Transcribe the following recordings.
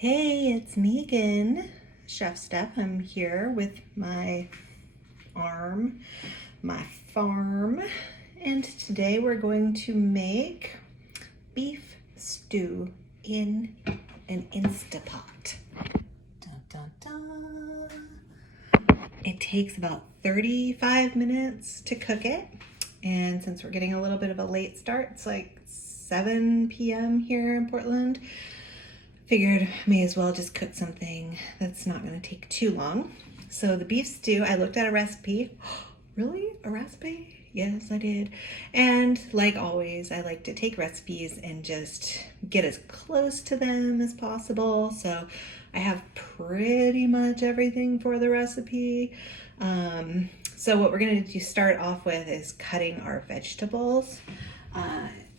Hey, it's me again, Chef Steph. I'm here with my farm, and today we're going to make beef stew in an Instapot. Dun, dun, dun. It takes about 35 minutes to cook it, and since we're getting a little bit of a late start, it's like 7 p.m. here in Portland, figured may as well just cook something that's not going to take too long. So the beef stew, I looked at a recipe. Really? A recipe? Yes, I did. And like always, I like to take recipes and just get as close to them as possible. So I have pretty much everything for the recipe. So what we're going to start off with is cutting our vegetables.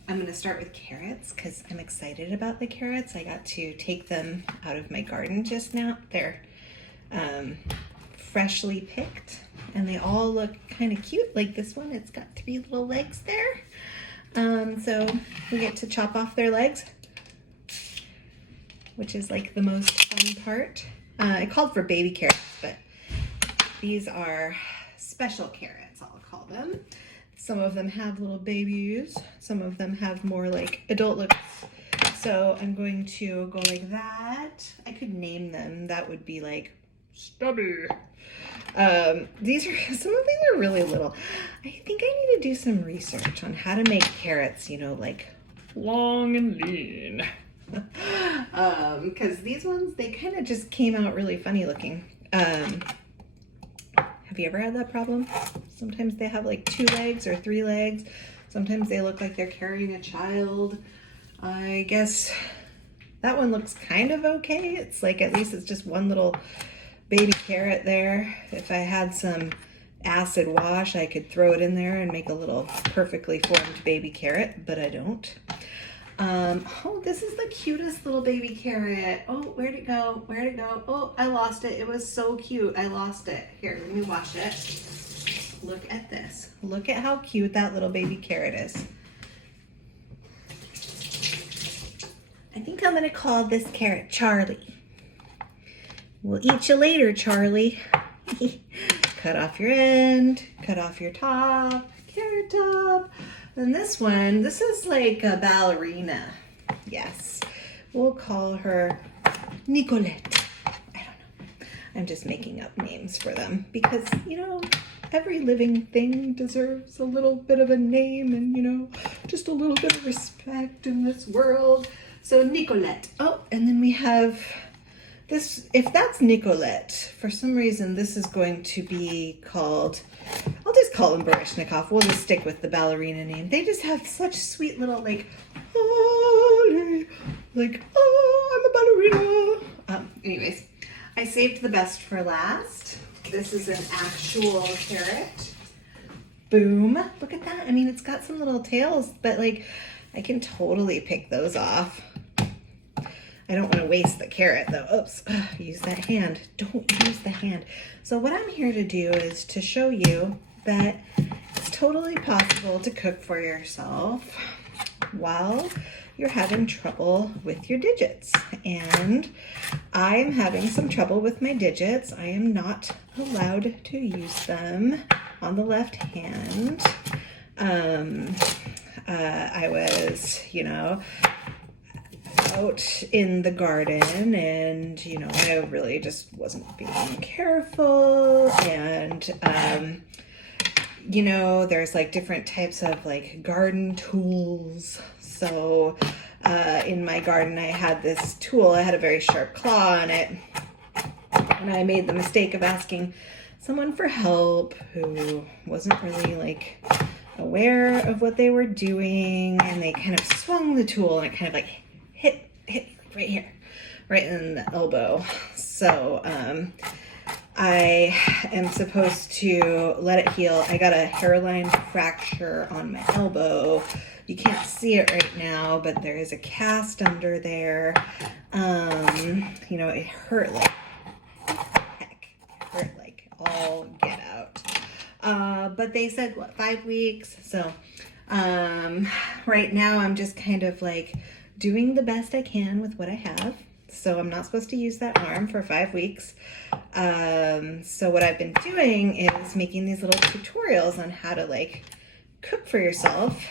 I'm going to start with carrots because I'm excited about the carrots. I got to take them out of my garden just now. They're freshly picked and they all look kind of cute. Like this one, it's got 3 little legs there. So we get to chop off their legs, which is like the most fun part. I called for baby carrots, but these are special carrots, I'll call them. Some of them have little babies. Some of them have more like adult looks. So I'm going to go like that. I could name them. That would be like Stubby. Some of these are really little. I think I need to do some research on how to make carrots, like long and lean. Because these ones, they kind of just came out really funny looking. Have you ever had that problem? Sometimes they have like 2 legs or 3 legs. Sometimes they look like they're carrying a child. I guess that one looks kind of okay. It's like at least it's just one little baby carrot there. If I had some acid wash, I could throw it in there and make a little perfectly formed baby carrot, but I don't. Oh, this is the cutest little baby carrot. Oh, where'd it go? Where'd it go? Oh, I lost it. It was so cute. I lost it. Here, let me wash it. Look at this. Look at how cute that little baby carrot is. I think I'm going to call this carrot Charlie. We'll eat you later, Charlie. Cut off your end, cut off your top, carrot top. And this one, this is like a ballerina. Yes, we'll call her Nicolette. I don't know. I'm just making up names for them because, every living thing deserves a little bit of a name and, just a little bit of respect in this world. So Nicolette. Oh, and then we have this. If that's Nicolette, for some reason, this is going to be called, I'll just call him Baryshnikov. We'll just stick with the ballerina name. They just have such sweet little oh, I'm a ballerina. Anyways, I saved the best for last. This is an actual carrot. Boom. Look at that. I mean, it's got some little tails, but like I can totally pick those off. I don't want to waste the carrot though. Oops, use that hand. Don't use the hand. So what I'm here to do is to show you that it's totally possible to cook for yourself while you're having trouble with your digits. And I'm having some trouble with my digits. I am not allowed to use them on the left hand. I was, out in the garden and, I really just wasn't being careful and, there's like different types of like garden tools. So, in my garden, I had this tool, I had a very sharp claw on it, and I made the mistake of asking someone for help who wasn't really like aware of what they were doing, and they kind of swung the tool and it kind of like hit right here, right in the elbow. So I am supposed to let it heal. I got a hairline fracture on my elbow. You can't see it right now, but there is a cast under there. It hurt like heck. It hurt like all get out. But they said, 5 weeks? So right now I'm just kind of like doing the best I can with what I have. So I'm not supposed to use that arm for 5 weeks. So what I've been doing is making these little tutorials on how to like cook for yourself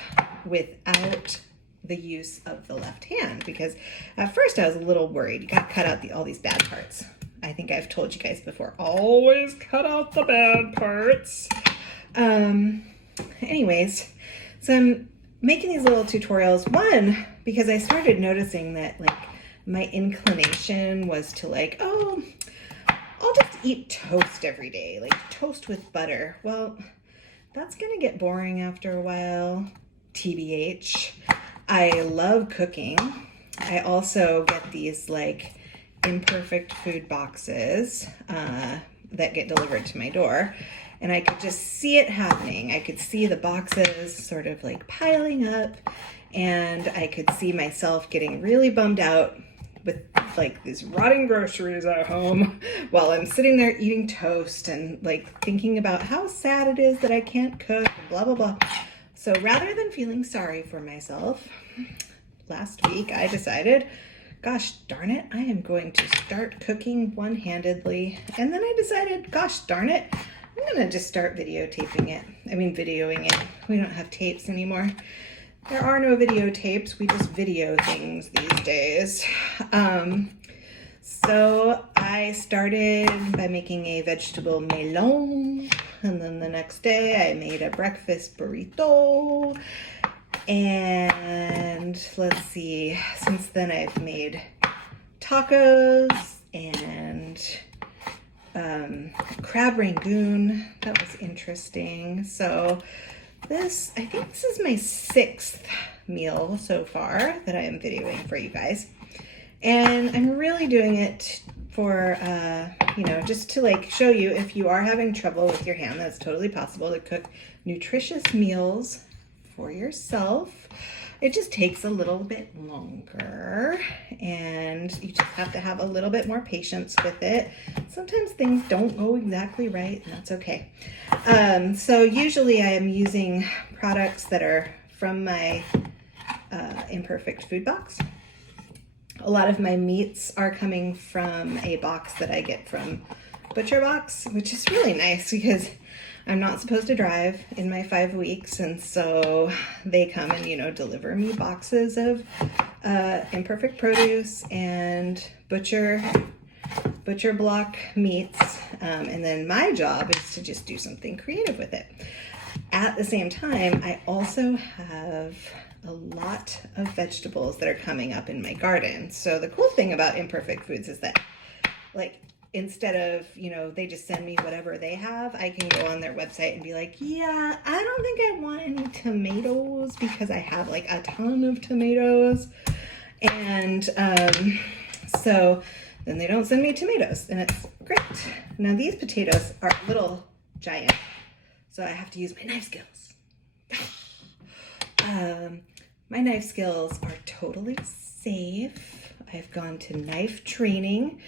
without the use of the left hand, because at first I was a little worried. You got to cut out all these bad parts. I think I've told you guys before, always cut out the bad parts. Anyways, so I'm making these little tutorials, one, because I started noticing that like my inclination was to like, oh, I'll just eat toast every day, like toast with butter. Well, that's gonna get boring after a while, TBH. I love cooking. I also get these like imperfect food boxes that get delivered to my door, and I could just see it happening. I could see the boxes sort of like piling up, and I could see myself getting really bummed out with like these rotting groceries at home while I'm sitting there eating toast and like thinking about how sad it is that I can't cook and blah, blah, blah. So rather than feeling sorry for myself, last week I decided, gosh darn it, I am going to start cooking one-handedly. And then I decided, gosh darn it, I'm gonna just start videoing it. We don't have tapes anymore. There are no videotapes, we just video things these days. So I started by making a vegetable melon, and then the next day I made a breakfast burrito. And let's see, since then I've made tacos and crab rangoon. That was interesting. So this, I think this is my 6th meal so far that I am videoing for you guys. And I'm really doing it for, just to like show you, if you are having trouble with your hand, that's totally possible to cook nutritious meals for yourself. It just takes a little bit longer, and you just have to have a little bit more patience with it. Sometimes things don't go exactly right, and that's okay. So usually I am using products that are from my imperfect food box. A lot of my meats are coming from a box that I get from Butcher Box, which is really nice because I'm not supposed to drive in my 5 weeks, and so they come and, deliver me boxes of imperfect produce and butcher block meats, and then my job is to just do something creative with it. At the same time, I also have a lot of vegetables that are coming up in my garden. So the cool thing about Imperfect Foods is that, like, instead of, they just send me whatever they have, I can go on their website and be like, yeah, I don't think I want any tomatoes because I have like a ton of tomatoes. And so then they don't send me tomatoes, and it's great. Now these potatoes are a little giant, so I have to use my knife skills. My knife skills are totally safe. I've gone to knife training.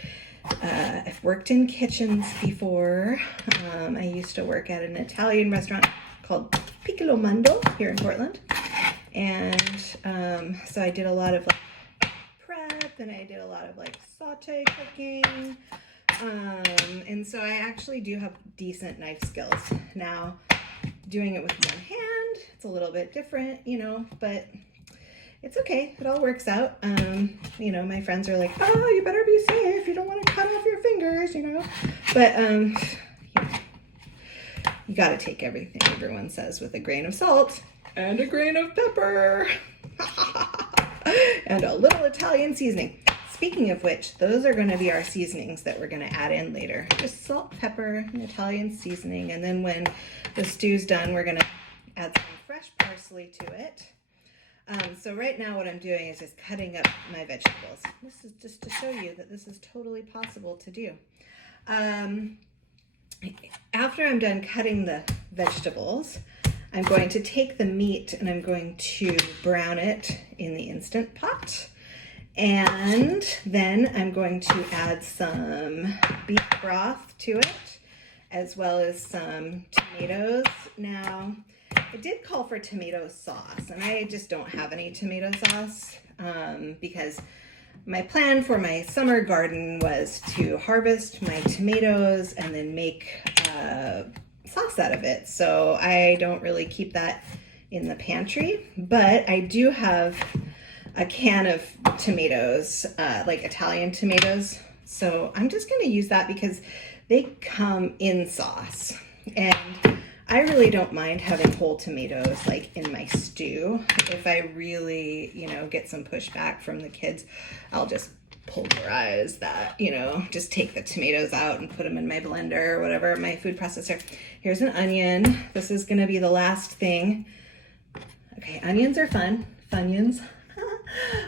I've worked in kitchens before. I used to work at an Italian restaurant called Piccolo Mondo here in Portland. And so I did a lot of like prep, and I did a lot of like saute cooking. And so I actually do have decent knife skills. Now, doing it with one hand, it's a little bit different, but it's okay. It all works out. My friends are like, oh, you better be safe. You don't want to cut off your fingers, But you got to take everything everyone says with a grain of salt and a grain of pepper and a little Italian seasoning. Speaking of which, those are going to be our seasonings that we're going to add in later. Just salt, pepper, and Italian seasoning. And then when the stew's done, we're going to add some fresh parsley to it. So right now what I'm doing is just cutting up my vegetables. This is just to show you that this is totally possible to do. After I'm done cutting the vegetables, I'm going to take the meat and I'm going to brown it in the Instant Pot. And then I'm going to add some beef broth to it, as well as some tomatoes. Now, I did call for tomato sauce, and I just don't have any tomato sauce because my plan for my summer garden was to harvest my tomatoes and then make sauce out of it. So I don't really keep that in the pantry, but I do have a can of tomatoes, like Italian tomatoes. So I'm just gonna use that because they come in sauce. And I really don't mind having whole tomatoes like in my stew. If I really, get some pushback from the kids, I'll just pulverize that, just take the tomatoes out and put them in my blender or whatever, my food processor. Here's an onion. This is gonna be the last thing. Okay, onions are fun, Funyuns.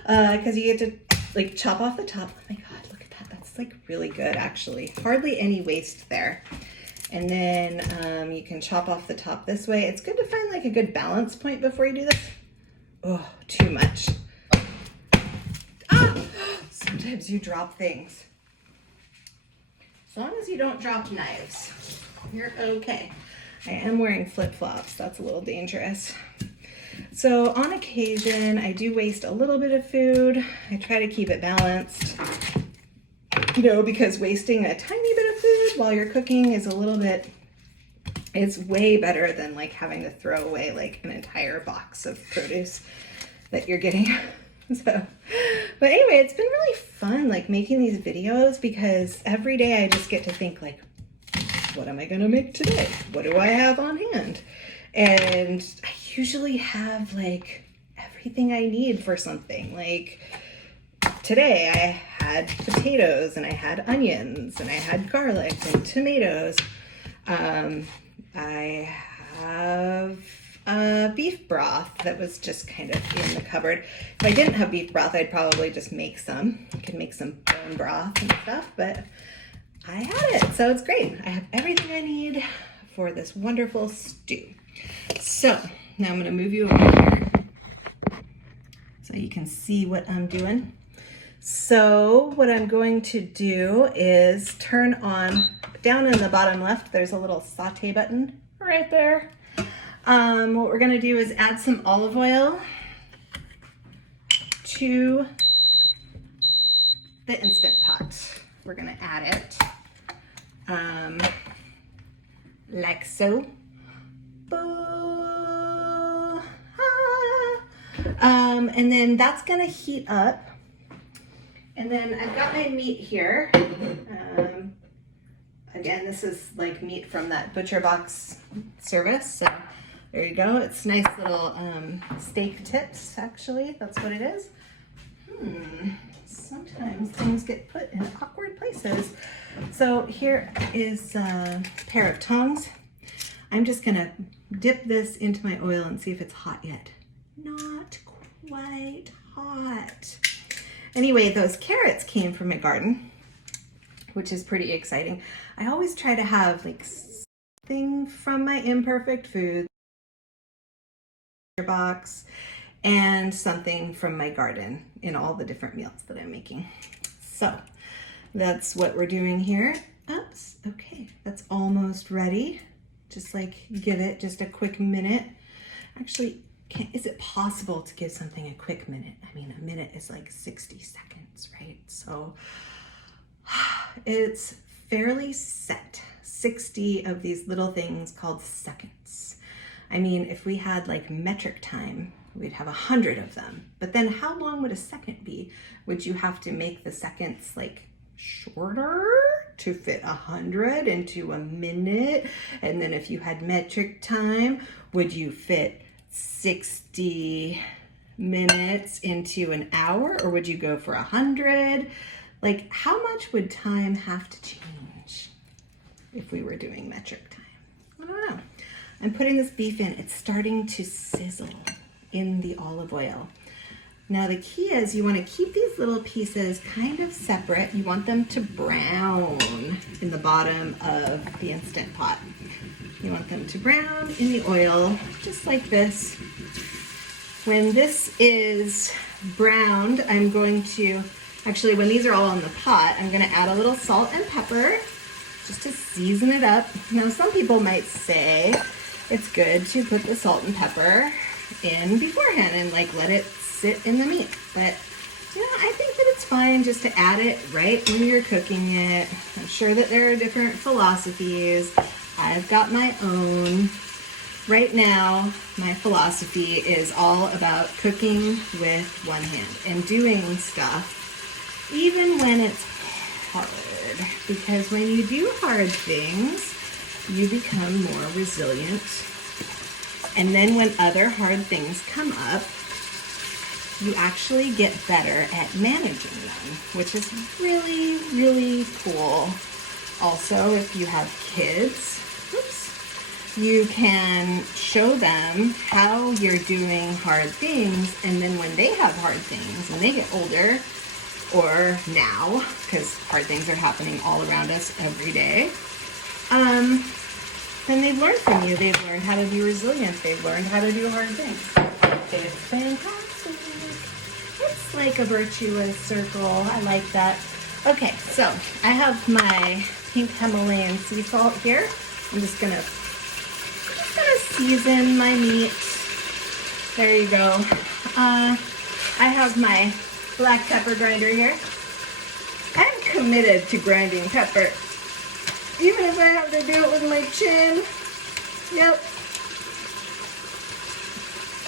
Because you get to like chop off the top. Oh my God, look at that. That's like really good actually. Hardly any waste there. And then you can chop off the top this way. It's good to find like a good balance point before you do this. Oh, too much. Ah! Sometimes you drop things. As long as you don't drop knives, you're okay. I am wearing flip-flops. That's a little dangerous. So on occasion, I do waste a little bit of food. I try to keep it balanced. Because wasting a tiny bit of food while you're cooking is it's way better than like having to throw away like an entire box of produce that you're getting. But anyway, it's been really fun like making these videos because every day I just get to think like, what am I gonna make today? What do I have on hand? And I usually have like everything I need for something. Like today I had potatoes and I had onions and I had garlic and tomatoes. I have beef broth that was just kind of in the cupboard. If I didn't have beef broth, I'd probably just make some. I could make some bone broth and stuff, but I had it, so it's great. I have everything I need for this wonderful stew. So now I'm gonna move you over here so you can see what I'm doing. So what I'm going to do is turn on, down in the bottom left, there's a little saute button right there. What we're gonna do is add some olive oil to the Instant Pot. We're gonna add it like so. And then that's gonna heat up. And then I've got my meat here. Again, this is like meat from that butcher box service. So there you go. It's nice little steak tips, actually. That's what it is. Sometimes things get put in awkward places. So here is a pair of tongs. I'm just gonna dip this into my oil and see if it's hot yet. Not quite hot. Anyway, those carrots came from my garden, which is pretty exciting. I always try to have like something from my imperfect food box and something from my garden in all the different meals that I'm making. So that's what we're doing here. Oops, okay, that's almost ready. Just like give it just a quick minute. Actually, is it possible to give something a quick minute? I mean, a minute is like 60 seconds, right? So it's fairly set. 60 of these little things called seconds. I mean, if we had like metric time, we'd have 100 of them. But then how long would a second be? Would you have to make the seconds like shorter to fit 100 into a minute? And then if you had metric time, would you fit 60 minutes into an hour, or would you go for 100? Like, how much would time have to change if we were doing metric time? I don't know. I'm putting this beef in. It's starting to sizzle in the olive oil. Now the key is you want to keep these little pieces kind of separate. You want them to brown in the bottom of the Instant Pot. You want them to brown in the oil, just like this. When this is browned, I'm going to, actually when these are all in the pot, I'm gonna add a little salt and pepper just to season it up. Now some people might say it's good to put the salt and pepper in beforehand and like let it sit in the meat. But Yeah, I think that it's fine just to add it right when you're cooking it. I'm sure that there are different philosophies. I've got my own. Right now, my philosophy is all about cooking with one hand and doing stuff even when it's hard. Because when you do hard things, you become more resilient. And then when other hard things come up, you actually get better at managing them, which is really, really cool. Also, if you have kids, you can show them how you're doing hard things, and then when they have hard things, when they get older, or now, because hard things are happening all around us every day, then they've learned from you. They've learned how to be resilient. They've learned how to do hard things. It's fantastic. It's like a virtuous circle. I like that. Okay, so I have my pink Himalayan sea salt here. I'm just gonna season my meat. There you go. I have my black pepper grinder here. I'm committed to grinding pepper, even if I have to do it with my chin. Yep.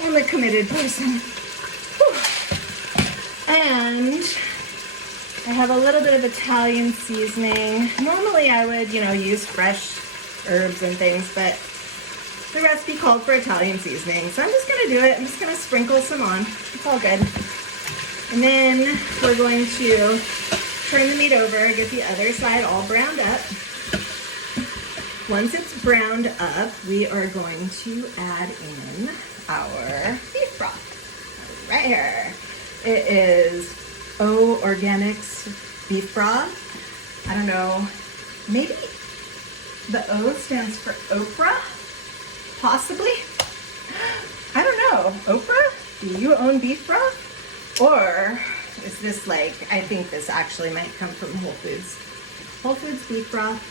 I'm a committed person. Whew. And I have a little bit of Italian seasoning. Normally I would, use fresh herbs and things, but the recipe called for Italian seasoning, so I'm just going to do it. I'm just going to sprinkle some on. It's all good. And then we're going to turn the meat over, get the other side all browned up. Once it's browned up, we are going to add in our beef broth right here. It is O Organics beef broth. I don't know, maybe the O stands for Oprah? Possibly? I don't know. Oprah? Do you own beef broth? Or is this I think this actually might come from Whole Foods. Whole Foods beef broth.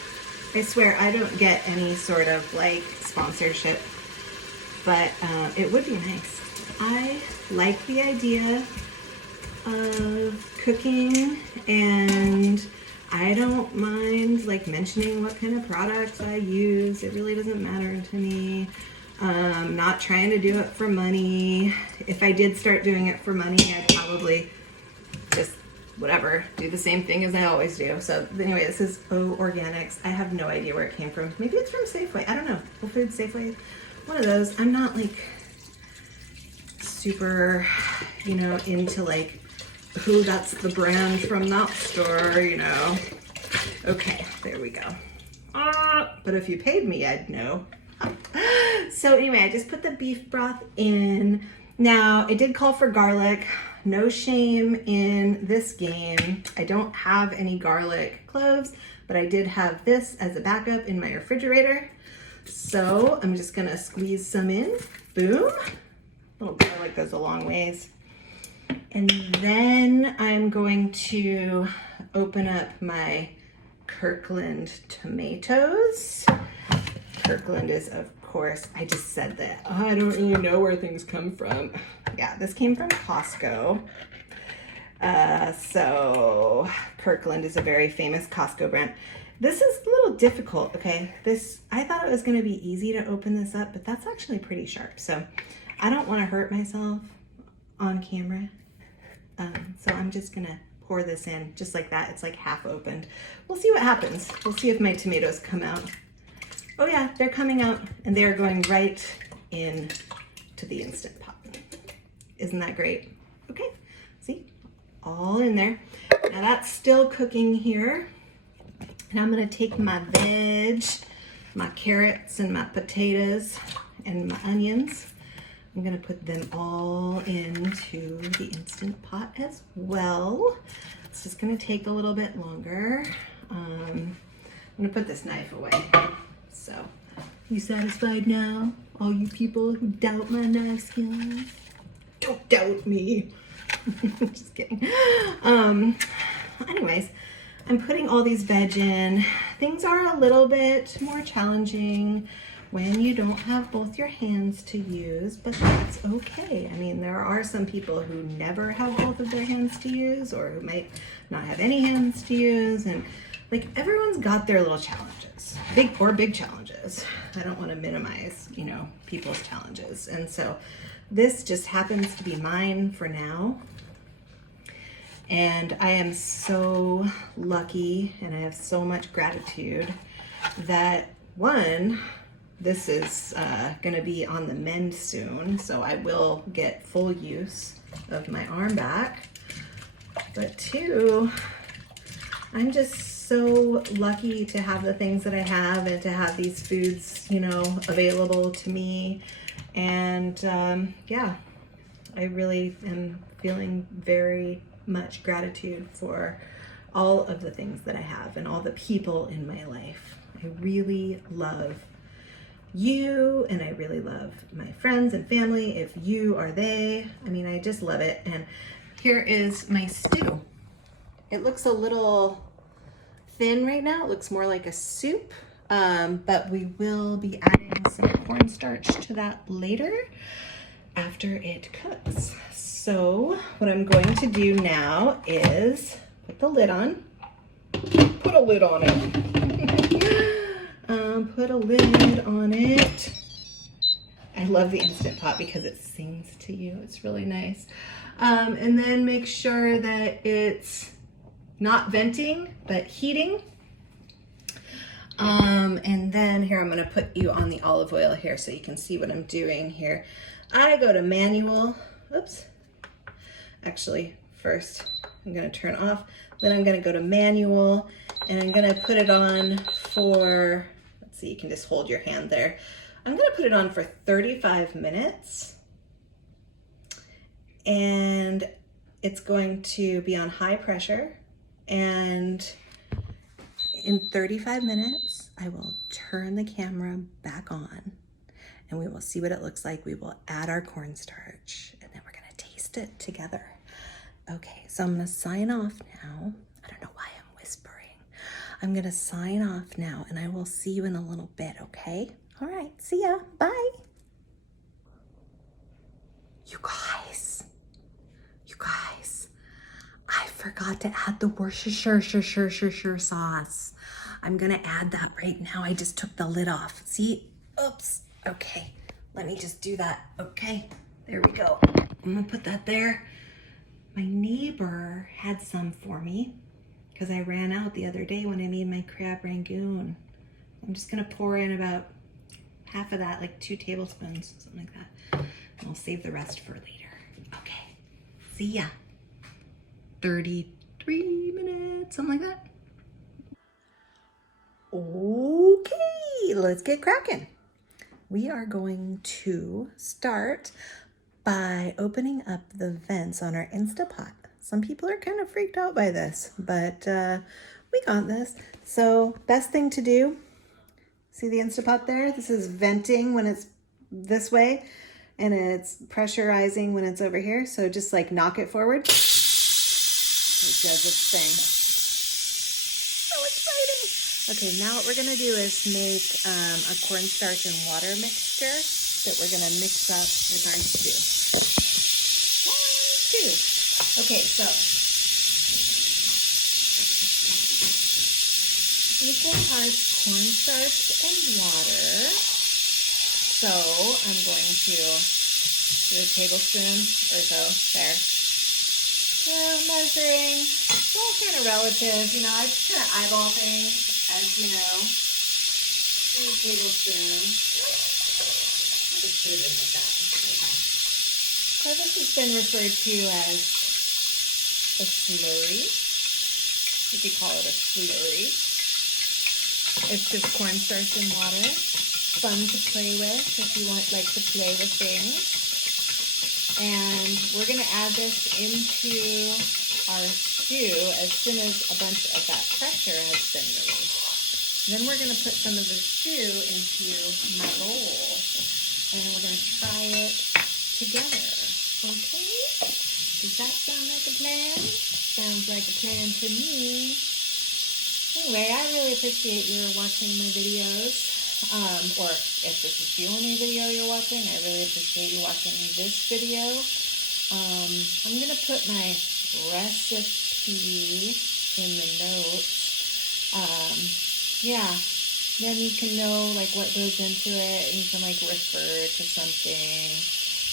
I swear I don't get any sort of sponsorship, but it would be nice. I like the idea of cooking, and I don't mind mentioning what kind of products I use. It really doesn't matter to me. Not trying to do it for money. If I did start doing it for money, I'd probably just do the same thing as I always do. So anyway, this is O Organics. I have no idea where it came from. Maybe it's from Safeway. I don't know. Whole Foods, Safeway, one of those. I'm not super, into who that's the brand from that store, Okay, there we go. But if you paid me, I'd know. So anyway, I just put the beef broth in. Now, it did call for garlic. No shame in this game. I don't have any garlic cloves, but I did have this as a backup in my refrigerator. So I'm just gonna squeeze some in. Boom. A little garlic goes a long ways. And then I'm going to open up my Kirkland tomatoes. Kirkland is, of course, I just said that. Oh, I don't really know where things come from. Yeah, this came from Costco. So Kirkland is a very famous Costco brand. This is a little difficult, okay? I thought it was gonna be easy to open this up, but that's actually pretty sharp. So I don't wanna hurt myself on camera. So I'm just gonna pour this in just like that. It's half opened. We'll see what happens. We'll see if my tomatoes come out. Oh yeah, they're coming out, and they're going right in to the Instant Pot. Isn't that great? Okay, see, all in there. Now that's still cooking here. And I'm gonna take my veg, my carrots and my potatoes and my onions. I'm gonna put them all into the Instant Pot as well. It's just gonna take a little bit longer. I'm gonna put this knife away. So, you satisfied now? All you people who doubt my knife skills? Don't doubt me. Just kidding. Anyways, I'm putting all these veg in. Things are a little bit more challenging when you don't have both your hands to use, but that's okay. I mean, there are some people who never have both of their hands to use, or who might not have any hands to use, and like everyone's got their little challenges, big challenges. I don't want to minimize, you know, people's challenges. And so this just happens to be mine for now. And I am so lucky and I have so much gratitude that one, this is gonna be on the mend soon, so I will get full use of my arm back. But two, I'm just so lucky to have the things that I have and to have these foods, you know, available to me. And yeah, I really am feeling very much gratitude for all of the things that I have and all the people in my life. I really love you, and I really love my friends and family. If you are they, I mean, I just love it. And here is my stew. It looks a little thin right now. It looks more like a soup, but we will be adding some cornstarch to that later after it cooks. So what I'm going to do now is put the lid on. Put a lid on it. Put a lid on it. I love the Instant Pot because it sings to you. It's really nice. And then make sure that it's not venting, but heating. And then here, I'm gonna put you on the olive oil here so you can see what I'm doing here. I go to manual. Oops. Actually, first I'm gonna turn off, then I'm gonna go to manual, and I'm gonna put it on for, let's see, you can just hold your hand there. I'm gonna put it on for 35 minutes, and it's going to be on high pressure, and in 35 minutes, I will turn the camera back on, and we will see what it looks like. We will add our cornstarch, and then we're gonna taste it together. Okay, so I'm gonna sign off now. I don't know why I'm whispering. I'm gonna sign off now, and I will see you in a little bit, okay? All right, see ya, bye. You guys, I forgot to add the Worcestershire sauce. I'm gonna add that right now. I just took the lid off. See, oops, okay. Let me just do that, okay? There we go. I'm gonna put that there. My neighbor had some for me because I ran out the other day when I made my crab rangoon. I'm just gonna pour in about half of that, like 2 tablespoons, something like that. And I'll save the rest for later. Okay, see ya. 33 minutes, something like that. Okay, let's get cracking. We are going to start by opening up the vents on our Instapot. Some people are kind of freaked out by this, but we got this. So best thing to do, see the Instapot there? This is venting when it's this way, and it's pressurizing when it's over here. So just like knock it forward. It does its thing. So exciting. Okay, now what we're gonna do is make a cornstarch and water mixture that we're gonna mix up with our stew. 1, 2. Okay, so equal parts cornstarch and water. So I'm going to do a tablespoon or so there. Measuring, it's all kind of relative, you know, I just kind of eyeball things, as you know. 2 tablespoons. I'll just put it in like that. Okay. So this has been referred to as a slurry. You could call it a slurry. It's just cornstarch and water. Fun to play with if you like to play with things. And we're gonna add this into our stew as soon as a bunch of that pressure has been released. Then we're gonna put some of the stew into my bowl, and we're gonna try it together. Okay? Does that sound like a plan? Sounds like a plan to me. Anyway, I really appreciate your watching my videos. or if this is the only video you're watching, I really appreciate you watching this video. I'm gonna put my recipe in the notes. Yeah, then you can know like what goes into it, and you can like refer to something.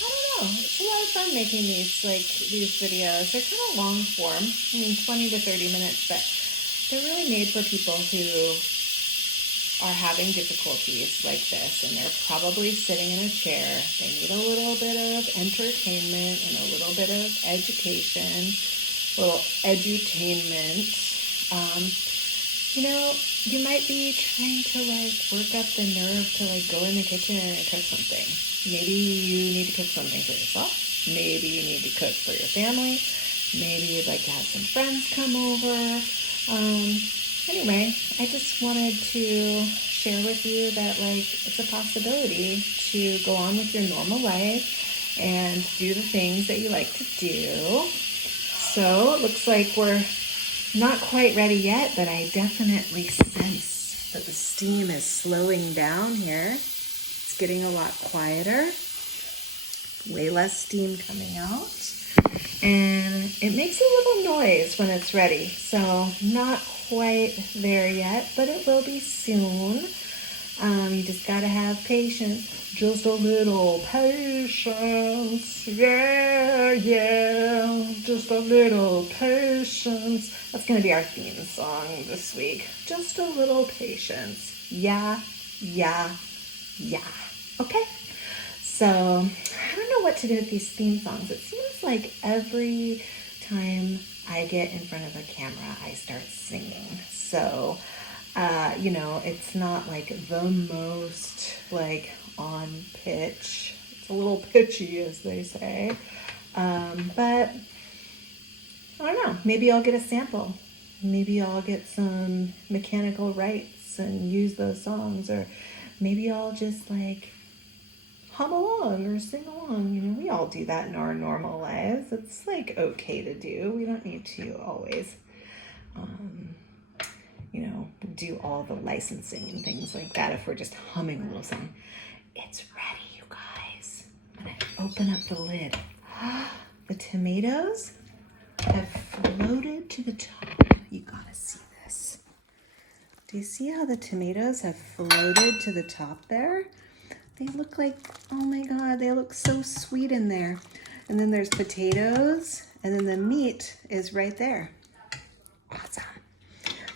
I don't know. It's a lot of fun making these videos. They're kind of long form. I mean, 20 to 30 minutes, but they're really made for people who are having difficulties like this, and they're probably sitting in a chair. They need a little bit of entertainment and a little bit of education, a little edutainment. You might be trying to work up the nerve to go in the kitchen and cook something. Maybe you need to cook something for yourself. Maybe you need to cook for your family. Maybe you'd like to have some friends come over. Anyway, I just wanted to share with you that it's a possibility to go on with your normal life and do the things that you like to do. So it looks like we're not quite ready yet, but I definitely sense that the steam is slowing down here. It's getting a lot quieter, way less steam coming out, and it makes a little noise when it's ready. So not quite there yet, but it will be soon. You just gotta have patience. Just a little patience. Yeah, just a little patience. That's gonna be our theme song this week. Just a little patience. Yeah. Okay. So I don't know what to do with these theme songs. It seems like every time I get in front of a camera, I start singing. So, it's not the most on pitch. It's a little pitchy, as they say. But I don't know. Maybe I'll get a sample. Maybe I'll get some mechanical rights and use those songs, or maybe I'll just hum along or sing along. We all do that in our normal lives. It's okay to do. We don't need to always, do all the licensing and things like that if we're just humming a little song. It's ready, you guys. I'm gonna open up the lid. The tomatoes have floated to the top. You gotta see this. Do you see how the tomatoes have floated to the top there? They look oh my God, they look so sweet in there. And then there's potatoes, and then the meat is right there. Awesome.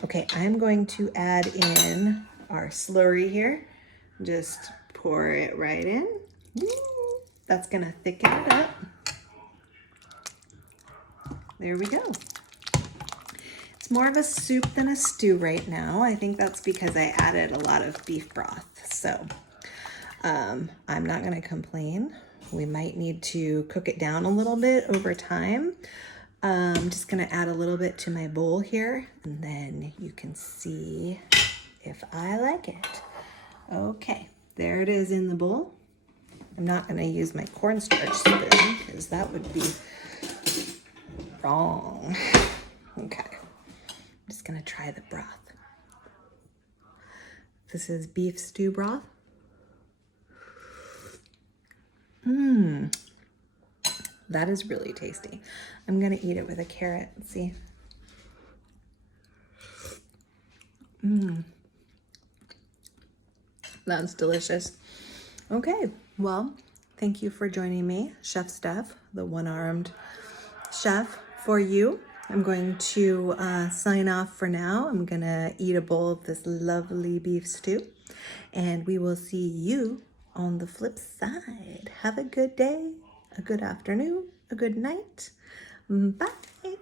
Okay, I'm going to add in our slurry here. Just pour it right in. That's gonna thicken it up. There we go. It's more of a soup than a stew right now. I think that's because I added a lot of beef broth. So I'm not gonna complain. We might need to cook it down a little bit over time. I'm just gonna add a little bit to my bowl here, and then you can see if I like it. Okay, there it is in the bowl. I'm not gonna use my cornstarch spoon because that would be wrong. Okay, I'm just gonna try the broth. This is beef stew broth. That is really tasty. I'm gonna eat it with a carrot. Let's see. That's delicious. Okay, well, thank you for joining me, Chef Steph, the one-armed chef for you. I'm going to sign off for now. I'm gonna eat a bowl of this lovely beef stew, and we will see you on the flip side. Have a good day, a good afternoon, a good night. Bye.